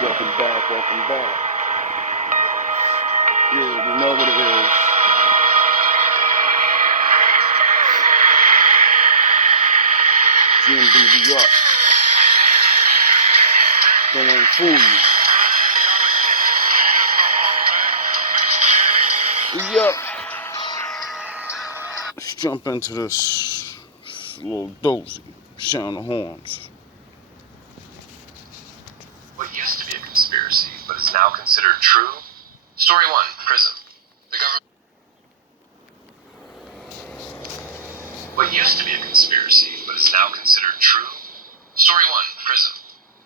Welcome back, welcome back. You already know what it is. GMB, we up. Don't let them fool you. We up. Let's jump into this little dozy. Sound the horns. What used to be a conspiracy, but is now considered true? Story 1, Prism. The government. What used to be a conspiracy, but is now considered true? Story 1, Prism.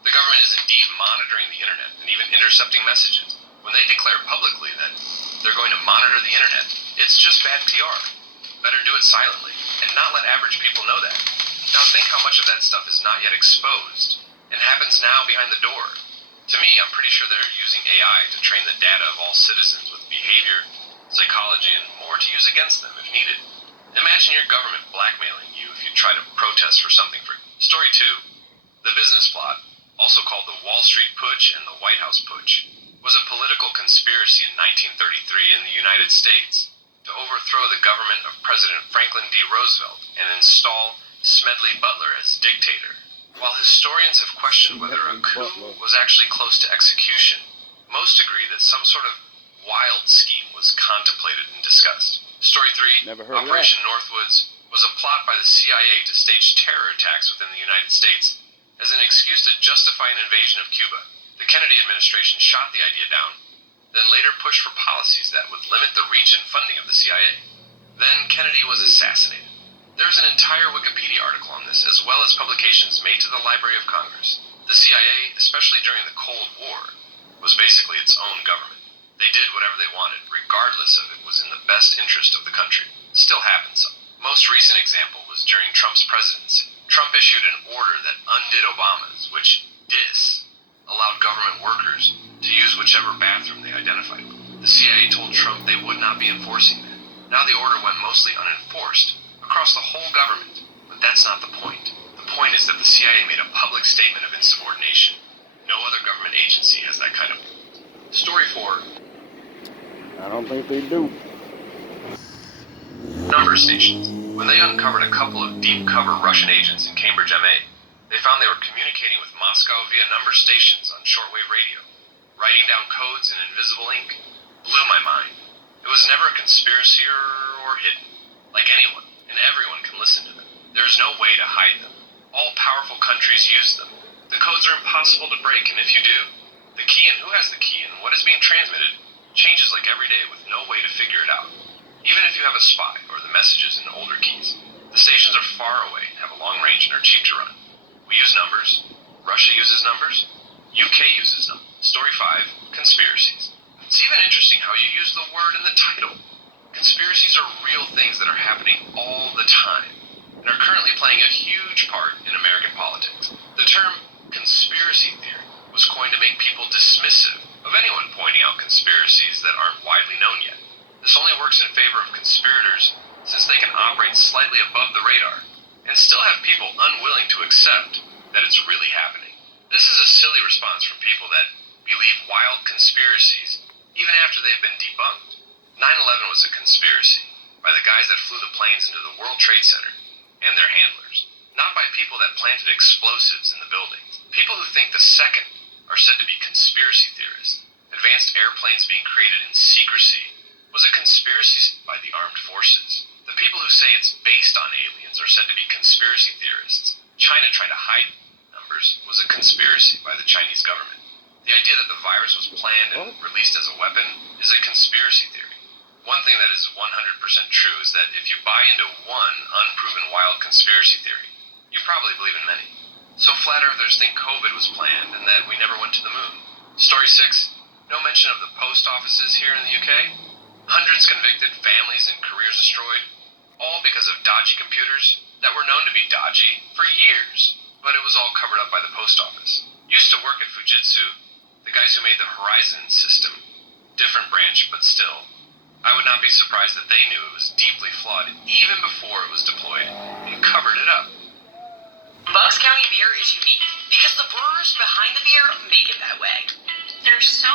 The government is indeed monitoring the internet and even intercepting messages. When they declare publicly that they're going to monitor the internet, it's just bad PR. Better do it silently and not let average people know that. Now think how much of that stuff is not yet exposed and happens now behind the door. To me, I'm pretty sure they're using AI to train the data of all citizens with behavior, psychology, and more to use against them if needed. Imagine your government blackmailing you if you try to protest for something free. Story 2. The business plot, also called the Wall Street Putsch and the White House Putsch, was a political conspiracy in 1933 in the United States to overthrow the government of President Franklin D. Roosevelt and install Smedley Butler as dictator. While historians have questioned whether a coup was actually close to execution, most agree that some sort of wild scheme was contemplated and discussed. Story 3, Operation Northwoods, was a plot by the CIA to stage terror attacks within the United States as an excuse to justify an invasion of Cuba. The Kennedy administration shot the idea down, then later pushed for policies that would limit the reach and funding of the CIA. Then Kennedy was assassinated. There's an entire Wikipedia article on this, as well as publications made to the Library of Congress. The CIA, especially during the Cold War, was basically its own government. They did whatever they wanted, regardless of it was in the best interest of the country. Still happens some. Most recent example was during Trump's presidency. Trump issued an order that undid Obama's, which allowed government workers to use whichever bathroom they identified with. The CIA told Trump they would not be enforcing that. Now the order went mostly unenforced across the whole government, but that's not the point. The point is that the CIA made a public statement of insubordination. No other government agency has that kind of... Story 4. I don't think they do. Number stations. When they uncovered a couple of deep cover Russian agents in Cambridge, MA, they found they were communicating with Moscow via number stations on shortwave radio, writing down codes in invisible ink. Blew my mind. It was never a conspiracy or hidden. Like anyone and everyone can listen to them. There is no way to hide them. All powerful countries use them. The codes are impossible to break, and if you do, the key and who has the key and what is being transmitted changes like every day with no way to figure it out. Even if you have a spy or the messages in older keys, the stations are far away, have a long range, and are cheap to run. We use numbers. Russia uses numbers. UK uses numbers. Story 5, Conspiracies. It's even interesting how you use the word in the title. Conspiracies are real things that are happening all the time and are currently playing a huge part in American politics. The term conspiracy theory was coined to make people dismissive of anyone pointing out conspiracies that aren't widely known yet. This only works in favor of conspirators since they can operate slightly above the radar and still have people unwilling to accept that it's really happening. This is a silly response from people that believe wild conspiracies even after they've been debunked. 9/11 was a conspiracy by the guys that flew the planes into the World Trade Center and their handlers, not by people that planted explosives in the buildings. People who think the second are said to be conspiracy theorists. Advanced airplanes being created in secrecy was a conspiracy by the armed forces. The people who say it's based on aliens are said to be conspiracy theorists. China trying to hide numbers was a conspiracy by the Chinese government. The idea that the virus was planned and released as a weapon is a conspiracy theory. One thing that is 100% true is that if you buy into one unproven wild conspiracy theory, you probably believe in many. So flat earthers think COVID was planned and that we never went to the moon. Story 6, no mention of the post offices here in the UK. Hundreds convicted, families and careers destroyed, all because of dodgy computers that were known to be dodgy for years, but it was all covered up by the post office. Used to work at Fujitsu, the guys who made the Horizon system. Different branch, but still. I would not be surprised that they knew it was deeply flawed even before it was deployed and covered it up. Bucks County beer is unique because the brewers behind the beer make it that way. There's so...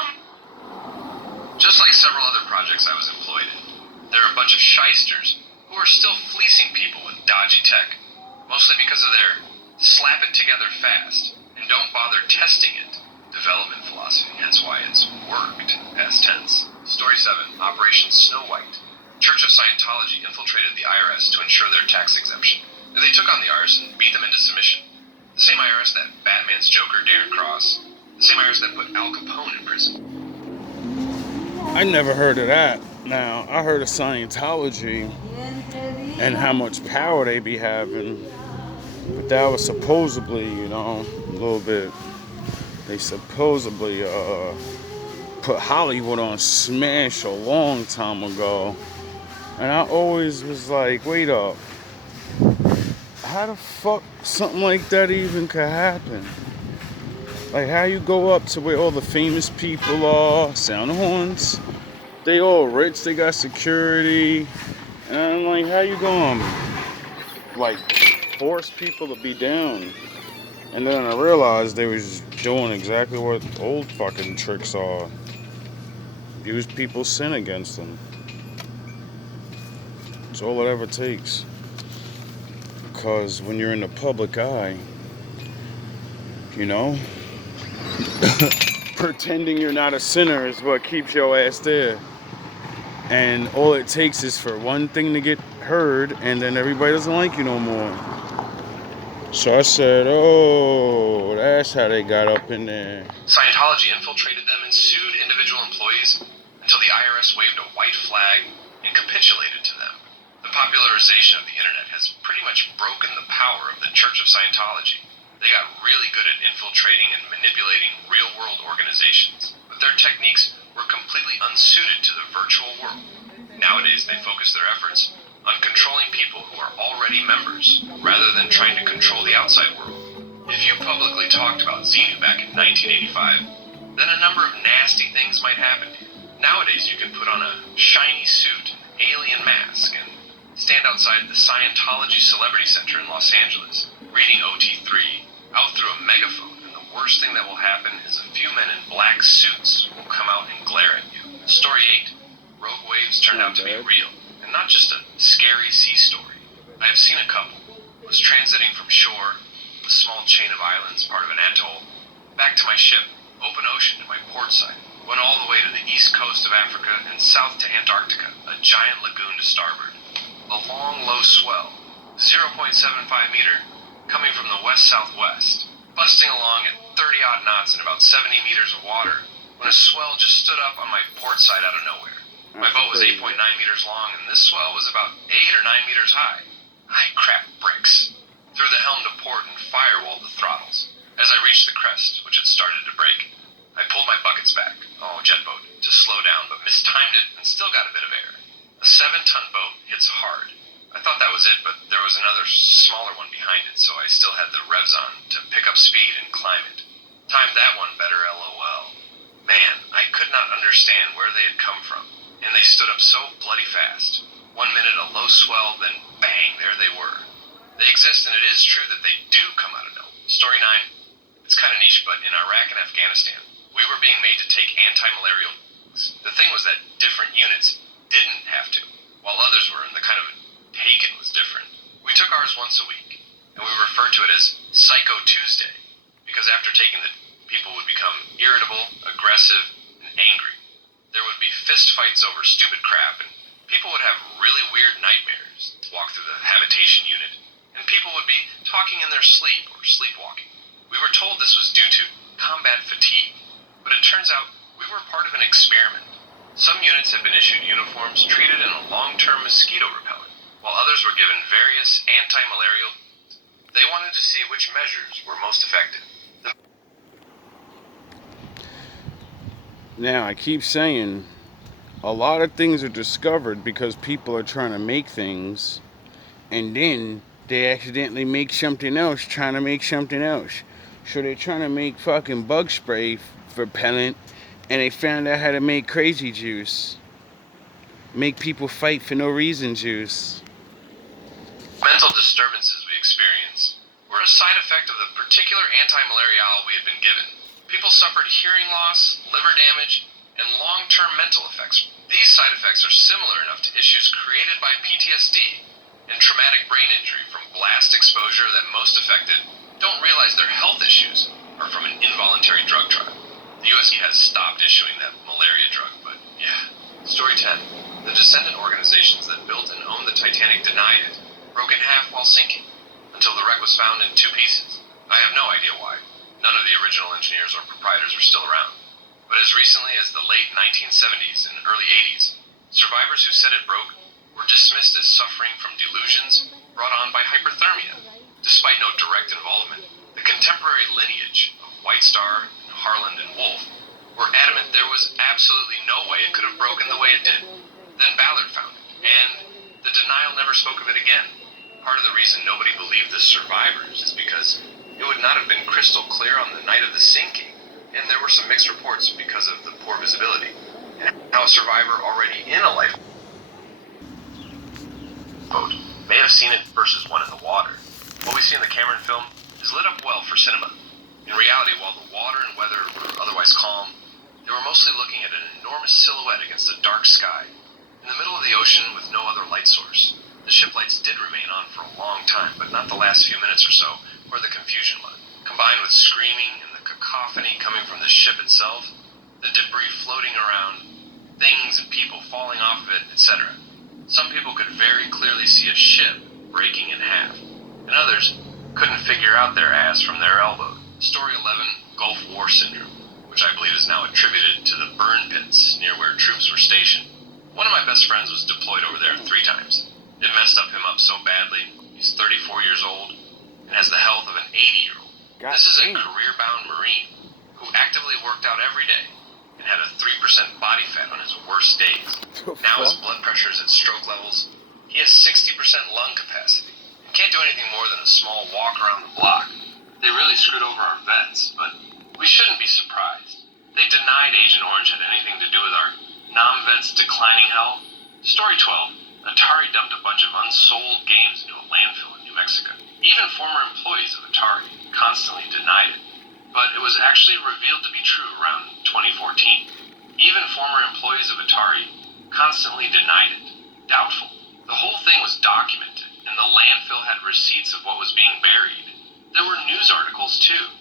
Just like several other projects I was employed in, there are a bunch of shysters who are still fleecing people with dodgy tech, mostly because of their slap it together fast and don't bother testing it development philosophy, hence why it's worked, past tense. Story 7, Operation Snow White. Church of Scientology infiltrated the IRS to ensure their tax exemption. They took on the IRS and beat them into submission. The same IRS that Batman's Joker dared cross. The same IRS that put Al Capone in prison. I never heard of that. Now, I heard of Scientology and how much power they be having. But that was supposedly, a little bit... They supposedly put Hollywood on smash a long time ago. And I always was like, wait up. How the fuck something like that even could happen? Like, how you go up to where all the famous people are, sound the horns, they all rich, they got security, and I'm like, how you going like force people to be down? And then I realized they was doing exactly what old fucking tricks are. Use people's sin against them. It's all it ever takes. Because when you're in the public eye, pretending you're not a sinner is what keeps your ass there. And all it takes is for one thing to get heard, and then everybody doesn't like you no more. So I said, oh, that's how they got up in there. Scientology infiltrated them and sued individual employees until the IRS waved a white flag and capitulated to them. The popularization of the internet has pretty much broken the power of the Church of Scientology. They got really good at infiltrating and manipulating real-world organizations, but their techniques were completely unsuited to the virtual world. Nowadays, they focus their efforts on controlling people who are already members, rather than trying to control the outside world. If you publicly talked about Xenu back in 1985, then a number of nasty things might happen to you. Nowadays, you can put on a shiny suit, alien mask, and stand outside the Scientology Celebrity Center in Los Angeles, reading OT3 out through a megaphone, and the worst thing that will happen is a few men in black suits will come out and glare at you. Story 8, Rogue Waves turned out to be real, and not just a scary sea story. I have seen a couple. Was transiting from shore, a small chain of islands, part of an atoll, back to my ship, open ocean to my port side, went all the way to the east coast of Africa and south to Antarctica, a giant lagoon to starboard. A long, low swell, 0.75 meter, coming from the west-southwest, busting along at 30-odd knots in about 70 meters of water, when a swell just stood up on my port side out of nowhere. My boat was 8.9 meters long, and this swell was about 8 or 9 meters high. I cracked bricks, threw the helm to port, and firewalled the throttles. As I reached the crest, which had started to break, I pulled my buckets back, jet boat, to slow down, but mistimed it and still got a bit of air. A 7-ton boat hits hard. I thought that was it, but there was another smaller one behind it, so I still had the revs on to pick up speed and climb it. Timed that one better, LOL. Man, I could not understand where they had come from, and they stood up so bloody fast. 1 minute a low swell, then bang, there they were. They exist, and it is true that they do come out of nowhere. Story 9, it's kind of niche, but in Iraq and Afghanistan, we were being made to take anti-malarial drugs. The thing was that different units didn't have to, while others were, and the kind of taken was different. We took ours once a week, and we referred to it as Psycho Tuesday, because after taking the people would become irritable, aggressive, and angry. There would be fist fights over stupid crap, and people would have really weird nightmares, walk through the habitation unit, and people would be talking in their sleep or sleepwalking. We were told this was due to combat fatigue, but it turns out we were part of an experiment. Some units had been issued uniforms treated in a long-term mosquito repellent, while others were given various anti-malarial. They wanted to see which measures were most effective. Now, I keep saying, a lot of things are discovered because people are trying to make things, and then they accidentally make something else trying to make something else. So they're trying to make fucking bug spray repellent, and they found out how to make crazy juice. Make people fight for no reason juice. Mental disturbances we experience were a side of the particular anti-malarial we had been given. People suffered hearing loss, liver damage, and long-term mental effects. These side effects are similar enough to issues created by PTSD and traumatic brain injury from blast exposure that most affected don't realize their health issues are from an involuntary drug trial. The US has stopped issuing that malaria drug, but yeah. Story 10. The descendant organizations that built and owned the Titanic denied it, broke in half while sinking, until the wreck was found in 2 pieces. I have no idea why. None of the original engineers or proprietors are still around. But as recently as the late 1970s and early 80s, survivors who said it broke were dismissed as suffering from delusions brought on by hyperthermia. Despite no direct involvement, the contemporary lineage of White Star, Harland, and Wolf were adamant there was absolutely no way it could have broken the way it did. Then Ballard found it, and the denial never spoke of it again. Part of the reason nobody believed the survivors is because it would not have been crystal clear on the night of the sinking, and there were some mixed reports because of the poor visibility, and how a survivor already in a lifeboat may have seen it versus one in the water. What we see in the Cameron film is lit up well for cinema. In reality, while the water and weather were otherwise calm, they were mostly looking at an enormous silhouette against a dark sky, in the middle of the ocean with no other light source. The ship lights did remain on for a long time, but not the last few minutes or so, where the confusion was. Combined with screaming and the cacophony coming from the ship itself, the debris floating around, things and people falling off of it, etc. Some people could very clearly see a ship breaking in half, and others couldn't figure out their ass from their elbow. Story 11, Gulf War Syndrome, which I believe is now attributed to the burn pits near where troops were stationed. One of my best friends was deployed over there 3 times. It messed up him up so badly. He's 34 years old and has the health of an 80-year-old. This is a career-bound Marine who actively worked out every day and had a 3% body fat on his worst days. Now his blood pressure is at stroke levels. He has 60% lung capacity and can't do anything more than a small walk around the block. They really screwed over our vets, but we shouldn't be surprised. They denied Agent Orange had anything to do with our non-vets' declining health. Story 12. Atari dumped a bunch of unsold games into a landfill in New Mexico. Even former employees of Atari constantly denied it, but it was actually revealed to be true around 2014. Even former employees of Atari constantly denied it, doubtful. The whole thing was documented, and the landfill had receipts of what was being buried. There were news articles too.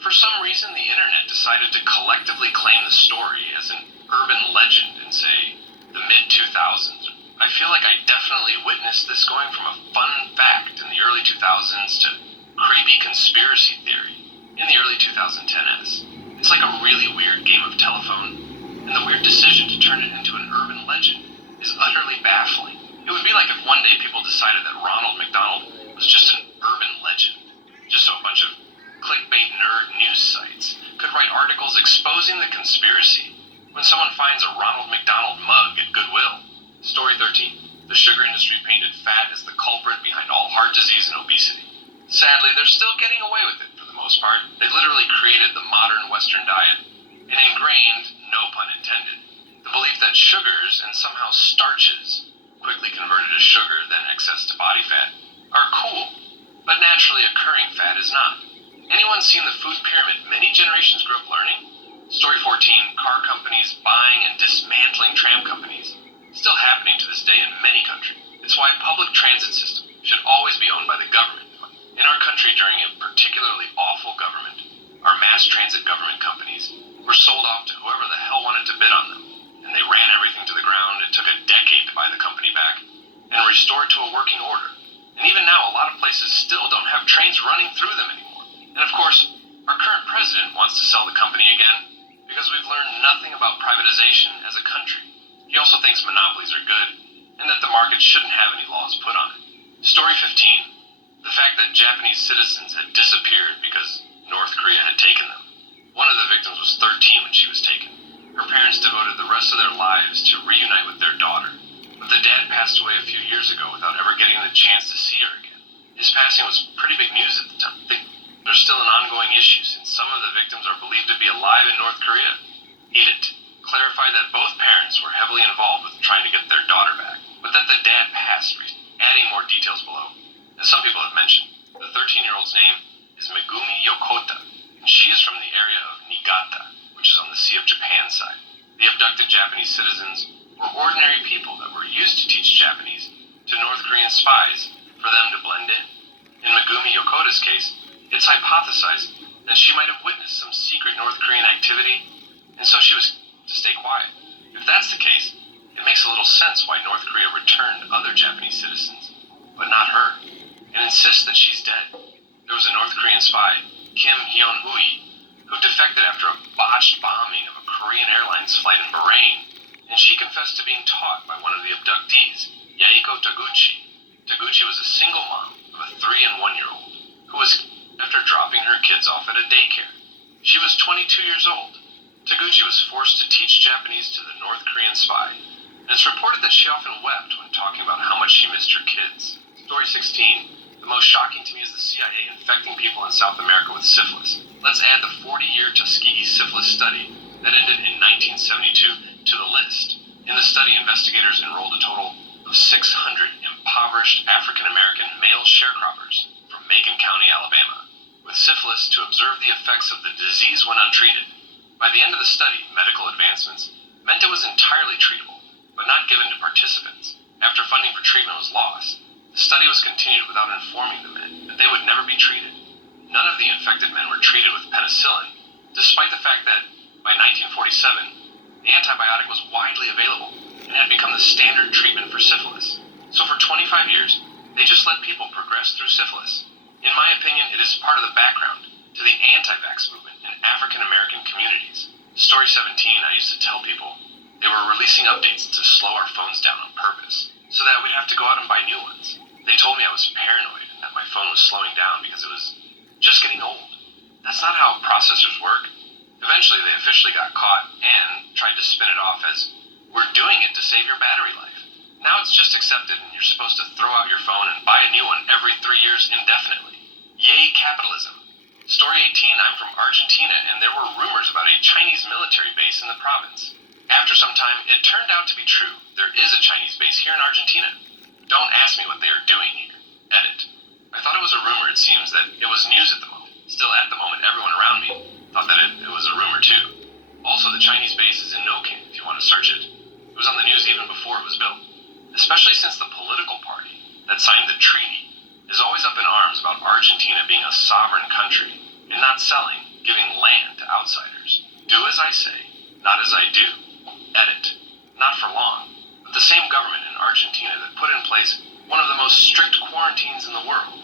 For some reason, the internet decided to collectively claim the story as an urban legend in, say, the mid-2000s. I feel like I definitely witnessed this going from a fun fact in the early 2000s to creepy conspiracy theory in the early 2010s. It's like a really weird game of telephone, and the weird decision to turn it into an urban legend is utterly baffling. It would be like if one day people decided that Ronald McDonald was just an urban legend, just so a bunch of clickbait nerd news sites could write articles exposing the conspiracy when someone finds a Ronald McDonald mug at Goodwill. Story 13. The sugar industry painted fat as the culprit behind all heart disease and obesity. Sadly, they're still getting away with it for the most part. They literally created the modern Western diet and ingrained, no pun intended, the belief that sugars and somehow starches, quickly converted as sugar then excess to body fat, are cool, but naturally occurring fat is not. Anyone seen the food pyramid many generations grew up learning? Story 14. Car companies buying and dismantling tram companies. Still happening to this day in many countries. It's why public transit system should always be owned by the government. In our country during a particularly awful government, our mass transit government companies were sold off to whoever the hell wanted to bid on them, and they ran everything to the ground. It took a decade to buy the company back and restore it to a working order. And even now, a lot of places still don't have trains running through them anymore. And of course, our current president wants to sell the company again because we've learned nothing about privatization as a country. He also thinks monopolies are good, and that the market shouldn't have any laws put on it. Story 15. The fact that Japanese citizens had disappeared because theorized that she might have witnessed some secret North Korean activity, and so she was to stay quiet. If that's the case, it makes a little sense why North Korea returned other Japanese citizens, but not her, and insists that she's dead. There was a North Korean spy, Kim Hyun-hui, who defected after a botched bombing of a Korean Airlines flight in Bahrain, and she confessed to being taught by one of the abductees, Yaiko Taguchi. Taguchi was a single mom of a 3- and 1-year-old who was after dropping her kids off at a daycare. She was 22 years old. Taguchi was forced to teach Japanese to the North Korean spy, and it's reported that she often wept when talking about how much she missed her kids. Story 16. The most shocking to me is the CIA infecting people in South America with syphilis. Let's add the 40-year Tuskegee syphilis study that ended in 1972 to the list. In the study, investigators enrolled a total of 600 impoverished African-American male sharecroppers from Macon County, Alabama, with syphilis to observe the effects of the disease when untreated. By the end of the study, medical advancements meant it was entirely treatable, but not given to participants. After funding for treatment was lost, the study was continued without informing the men that they would never be treated. None of the infected men were treated with penicillin, despite the fact that, by 1947, the antibiotic was widely available and had become the standard treatment for syphilis. So for 25 years, they just let people progress through syphilis. In my opinion, it is part of the background to the anti-vax movement in African-American communities. Story 17, I used to tell people they were releasing updates to slow our phones down on purpose, so that we'd have to go out and buy new ones. They told me I was paranoid and that my phone was slowing down because it was just getting old. That's not how processors work. Eventually, they officially got caught and tried to spin it off as, we're doing it to save your battery life. Now it's just accepted and you're supposed to throw out your phone and buy a new one every 3 years indefinitely. Yay, capitalism. Story 18, I'm from Argentina and there were rumors about a Chinese military base in the province. After some time, it turned out to be true. There is a Chinese base here in Argentina. Don't ask me what they are doing here. Edit. I thought it was a rumor. It seems that it was news at the moment. Still at the moment, everyone around me thought that it was a rumor too. Also, the Chinese base is in Nokin, if you want to search it. It was on the news even before it was built. Especially since the political party that signed the treaty is always up in arms about Argentina being a sovereign country and not selling, giving land to outsiders. Do as I say, not as I do. Edit. Not for long, but the same government in Argentina that put in place one of the most strict quarantines in the world.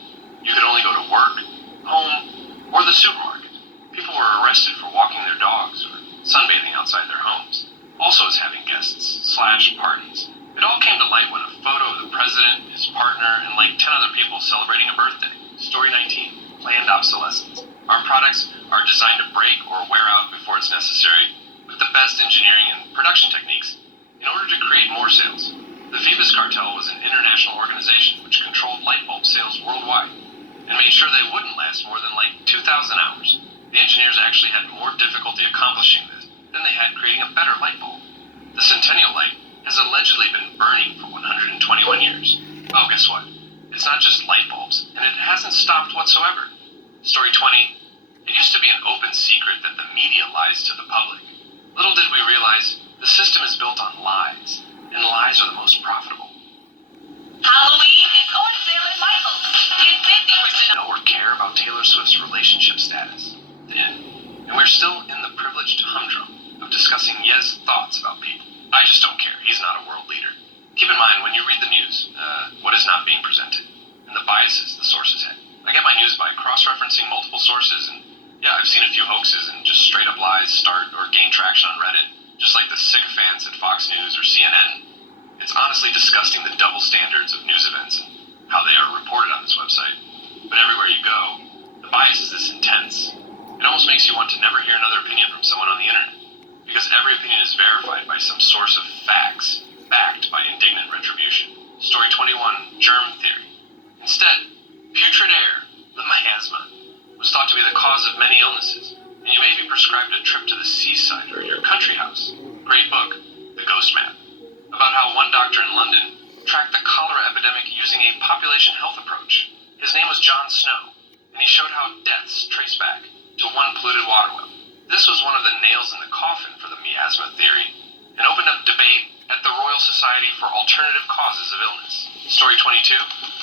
You could only go to work, home, or the supermarket. People were arrested for walking their dogs or sunbathing outside their homes. Also as having guests/parties. It all came to light when a photo of the president, his partner, and like 10 other people celebrating a birthday. Story 19. Planned obsolescence. Our products are designed to break or wear out before it's necessary, with the best engineering and production techniques in order to create more sales. The Phoebus Cartel was an international organization which controlled light bulb sales worldwide and made sure they wouldn't last more than like 2,000 hours. The engineers actually had more difficulty accomplishing this than they had creating a better light bulb. The Centennial light has allegedly been burning for 121 years. Oh, guess what? It's not just light bulbs, and it hasn't stopped whatsoever. Story 20. It used to be an open secret that the media lies to the public. Little did we realize the system is built on lies, and lies are the most profitable. Halloween is on sale at Michael's. Get 50% off. Know or care about Taylor Swift's relationship status. And we're still in the privileged humdrum of discussing Ye's thoughts about people. I just don't care. He's not a world leader. Keep in mind when you read the news, what is not being presented, and the biases the sources have. I get my news by cross-referencing multiple sources, and yeah, I've seen a few hoaxes and just straight-up lies start or gain traction on Reddit, just like the sycophants at Fox News or CNN. It's honestly disgusting the double standards of news events and how they are reported on this website. But everywhere you go, the bias is this intense. It almost makes you want to never hear another opinion from someone on the internet, because every opinion is verified by some source of facts, backed by indignant retribution. Story 21, germ theory. Instead, putrid air, the miasma, was thought to be the cause of many illnesses, and you may be prescribed a trip to the seaside or your country house. Great book, The Ghost Map, about how one doctor in London tracked the cholera epidemic using a population health approach. His name was John Snow, and he showed how deaths trace back to one polluted water well. This was one of the nails in the coffin for the miasma theory, and opened up debate at the Royal Society for Alternative Causes of Illness. Story 22,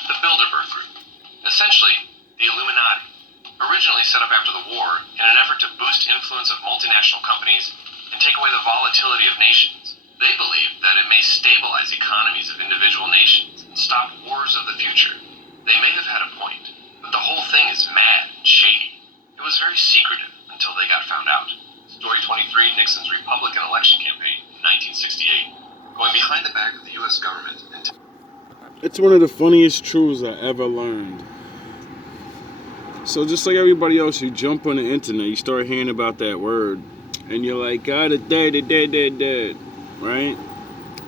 the Bilderberg Group. Essentially, the Illuminati, a Originally set up after the war in an effort to boost influence of multinational companies and take away the volatility of nations, they believe that it may stabilize economies of individual nations and stop wars of the future. They may have had a point, but the whole thing is mad and shady. It was very secretive until they got found out. Story 23, Nixon's Republican election campaign in 1968, going behind the back of the U.S. government. It's one of the funniest truths I ever learned. So just like everybody else, you jump on the internet, you start hearing about that word, and you're like, God, it's dead, right?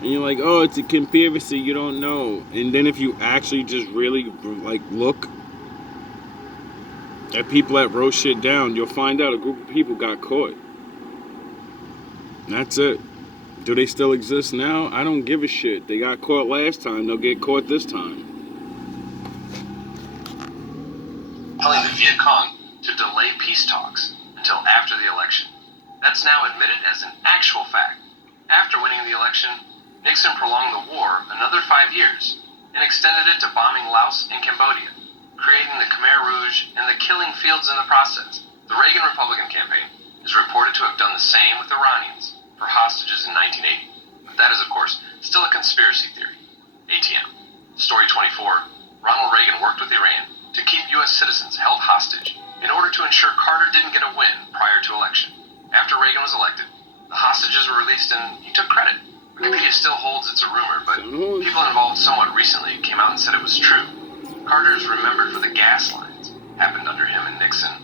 And you're like, oh, it's a conspiracy, you don't know. And then if you actually just really, like, look at people that wrote shit down, you'll find out a group of people got caught. That's it. Do they still exist now? I don't give a shit. They got caught last time, they'll get caught this time. Telling the Viet Cong to delay peace talks until after the election. That's now admitted as an actual fact. After winning the election, Nixon prolonged the war another 5 years and extended it to bombing Laos and Cambodia, creating the Khmer Rouge and the killing fields in the process. The Reagan Republican campaign is reported to have done the same with Iranians for hostages in 1980. But that is, of course, still a conspiracy theory. ATM. Story 24. Ronald Reagan worked with Iran to keep U.S. citizens held hostage in order to ensure Carter didn't get a win prior to election. After Reagan was elected, the hostages were released and he took credit. Wikipedia still holds it's a rumor, but people involved somewhat recently came out and said it was true. Carter is remembered for the gas lines happened under him and Nixon,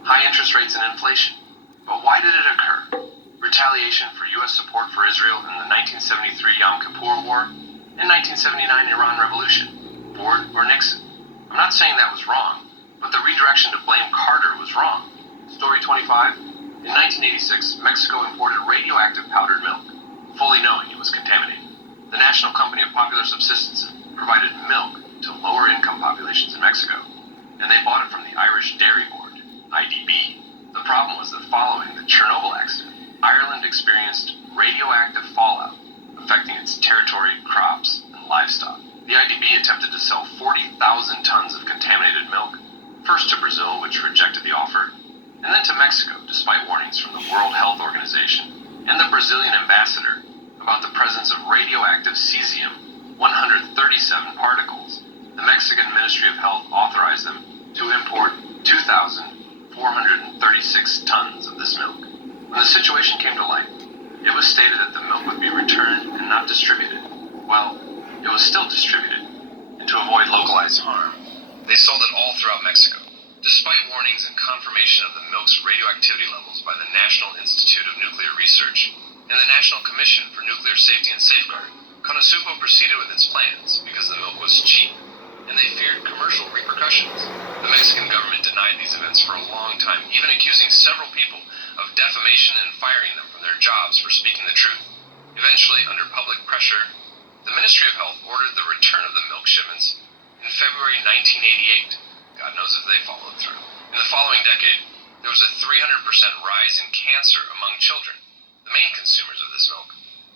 high interest rates and inflation. But why did it occur? Retaliation for U.S. support for Israel in the 1973 Yom Kippur War and 1979 Iran Revolution. Ford or Nixon? I'm not saying that was wrong, but the redirection to blame Carter was wrong. Story 25. In 1986, Mexico imported radioactive powdered milk, fully knowing it was contaminated. The National Company of Popular Subsistence provided milk to lower-income populations in Mexico, and they bought it from the Irish Dairy Board, IDB. The problem was that following the Chernobyl accident, Ireland experienced radioactive fallout, affecting its territory, crops, and livestock. The IDB attempted to sell 40,000 tons of contaminated milk, first to Brazil, which rejected the offer, and then to Mexico, despite warnings from the World Health Organization and the Brazilian ambassador about the presence of radioactive cesium-137 particles. The Mexican Ministry of Health authorized them to import 2,436 tons of this milk. When the situation came to light, it was stated that the milk would be returned and not distributed. Well, it was still distributed, and to avoid localized harm, they sold it all throughout Mexico. Despite warnings and confirmation of the milk's radioactivity levels by the National Institute of Nuclear Research and the National Commission for Nuclear Safety and Safeguard, Konosupo proceeded with its plans because the milk was cheap, and they feared commercial repercussions. The Mexican government denied these events for a long time, even accusing several people of defamation and firing them from their jobs for speaking the truth. Eventually, under public pressure, the Ministry of Health ordered the return of the milk shipments in February 1988. God knows if they followed through. In the following decade, there was a 300% rise in cancer among children, the main consumers of this milk.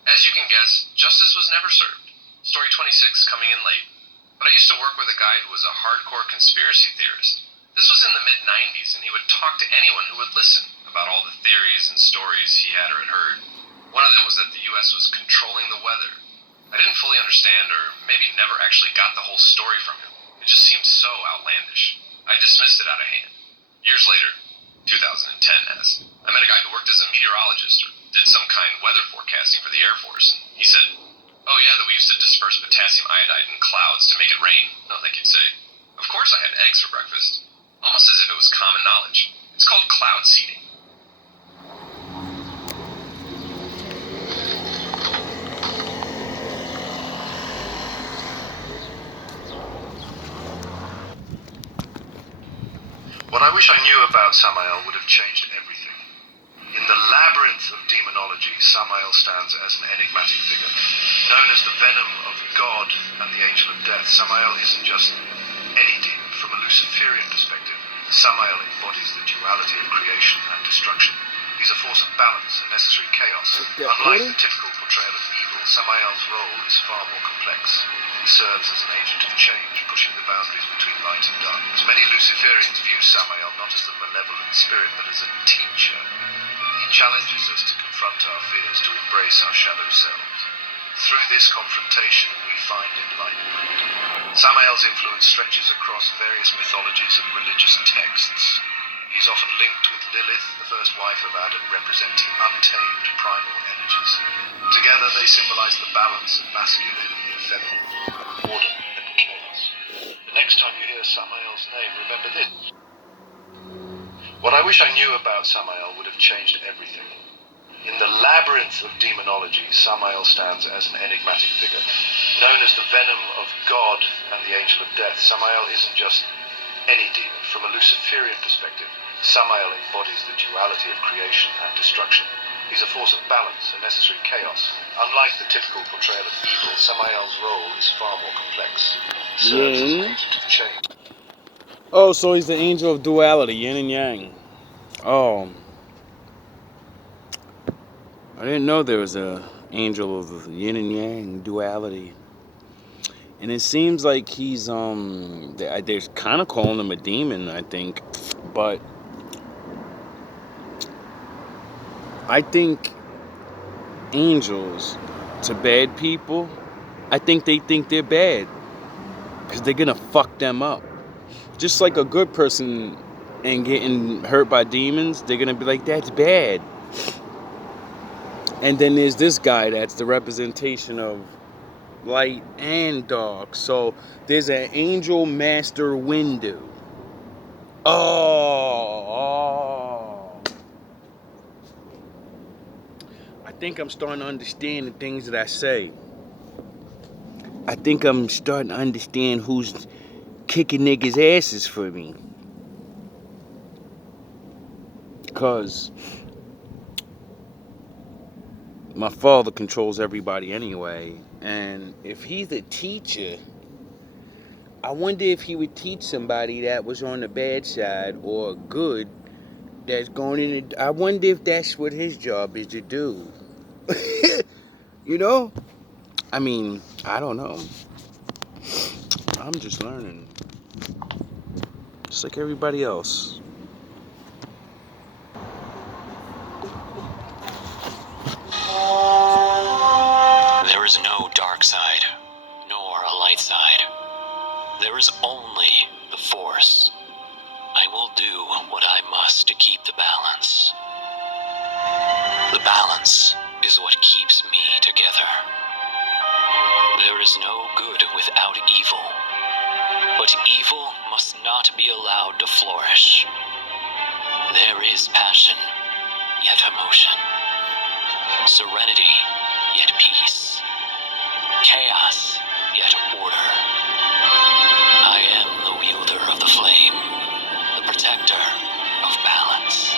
As you can guess, justice was never served. Story 26, coming in late. But I used to work with a guy who was a hardcore conspiracy theorist. This was in the mid-90s, and he would talk to anyone who would listen about all the theories and stories he had or had heard. One of them was that the U.S. was controlling the weather. I didn't fully understand, or maybe never actually got the whole story from him. It just seemed so outlandish. I dismissed it out of hand. Years later, 2010 as, I met a guy who worked as a meteorologist or did some kind of weather forecasting for the Air Force, and he said, oh yeah, that we used to disperse potassium iodide in clouds to make it rain. I don't think you'd say. Of course I had eggs for breakfast. Almost as if it was common knowledge. It's called cloud seeding. What I wish I knew about Samael would have changed everything. In the labyrinth of demonology, Samael stands as an enigmatic figure. Known as the venom of God and the angel of death, Samael isn't just any demon. From a Luciferian perspective, Samael embodies the duality of creation and destruction. He's a force of balance and necessary chaos. Unlike the typical portrayal of evil, Samael's role is far more complex. He serves as an agent of change, pushing the boundaries between light and darkness. Many Luciferians view Samael not as a malevolent spirit, but as a teacher. He challenges us to confront our fears, to embrace our shadow selves. Through this confrontation, we find enlightenment. Samael's influence stretches across various mythologies and religious texts. He's often linked with Lilith, the first wife of Adam, representing untamed primal energies. Together they symbolize the balance of masculine and feminine, order and chaos. The next time you hear Samael's name, remember this. What I wish I knew about Samael would have changed everything. In the labyrinth of demonology, Samael stands as an enigmatic figure. Known as the venom of God and the angel of death, Samael isn't just any demon. From a Luciferian perspective, Samael embodies the duality of creation and destruction. He's a force of balance and necessary chaos. Unlike the typical portrayal of evil, Samael's role is far more complex. He serves as an agent of change. Oh, so he's the angel of duality, yin and yang. Oh, I didn't know there was a angel of yin and yang duality. And it seems like he's they're kind of calling him a demon, I think, but I think angels to bad people, I think they think they're bad because they're gonna fuck them up. Just like a good person and getting hurt by demons, they're gonna be like, that's bad. And then there's this guy that's the representation of light and dark. So there's an angel master window. Oh. I think I'm starting to understand the things that I say. I think I'm starting to understand who's kicking niggas' asses for me. Because my father controls everybody anyway. And if he's a teacher, I wonder if he would teach somebody that was on the bad side or good that's going in. I wonder if that's what his job is to do. You know? I mean, I don't know. I'm just learning. Just like everybody else. There is no dark side, nor a light side. There is only the Force. I will do what I must to keep the balance. The balance is what keeps me together. There is no good without evil, but evil must not be allowed to flourish. There is passion, yet emotion. Serenity, yet peace. Chaos, yet order. I am the wielder of the flame, the protector of balance.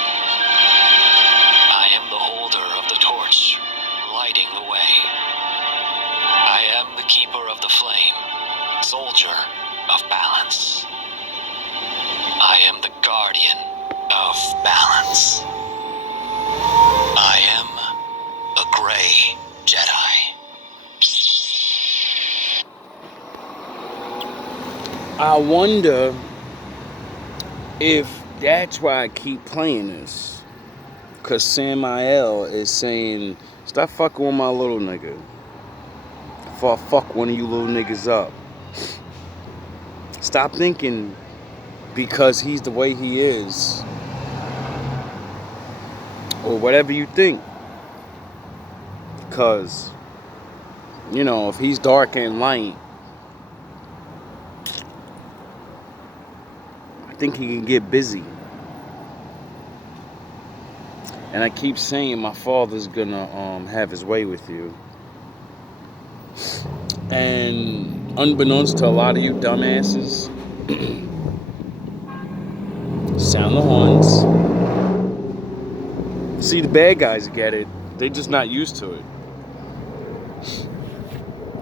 I am the holder of the torch, lighting the way. I am the keeper of the flame, soldier of balance. I am the guardian of balance. I am a gray Jedi. I wonder if that's why I keep playing this. Because Samael is saying, stop fucking with my little nigga. Before I fuck one of you little niggas up. Stop thinking because he's the way he is. Or whatever you think. Because, you know, if he's dark and light, I think he can get busy. And I keep saying my father's gonna have his way with you. And unbeknownst to a lot of you dumbasses, sound the horns. See, the bad guys get it. They're just not used to it.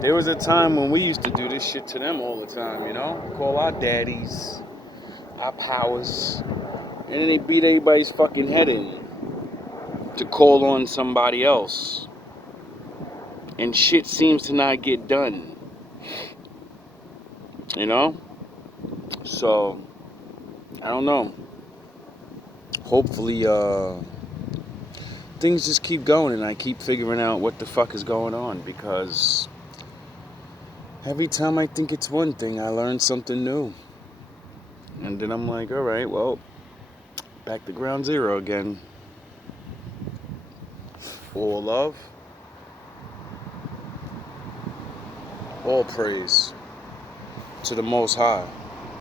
There was a time when we used to do this shit to them all the time, you know? Call our daddies, our powers, and then they beat everybody's fucking head in. to call on somebody else. And shit seems to not get done. You know? So, I don't know. Hopefully, things just keep going and I keep figuring out what the fuck is going on, because every time I think it's one thing, I learn something new. And then I'm like, alright, well, back to ground zero again. All love, all praise to the Most High.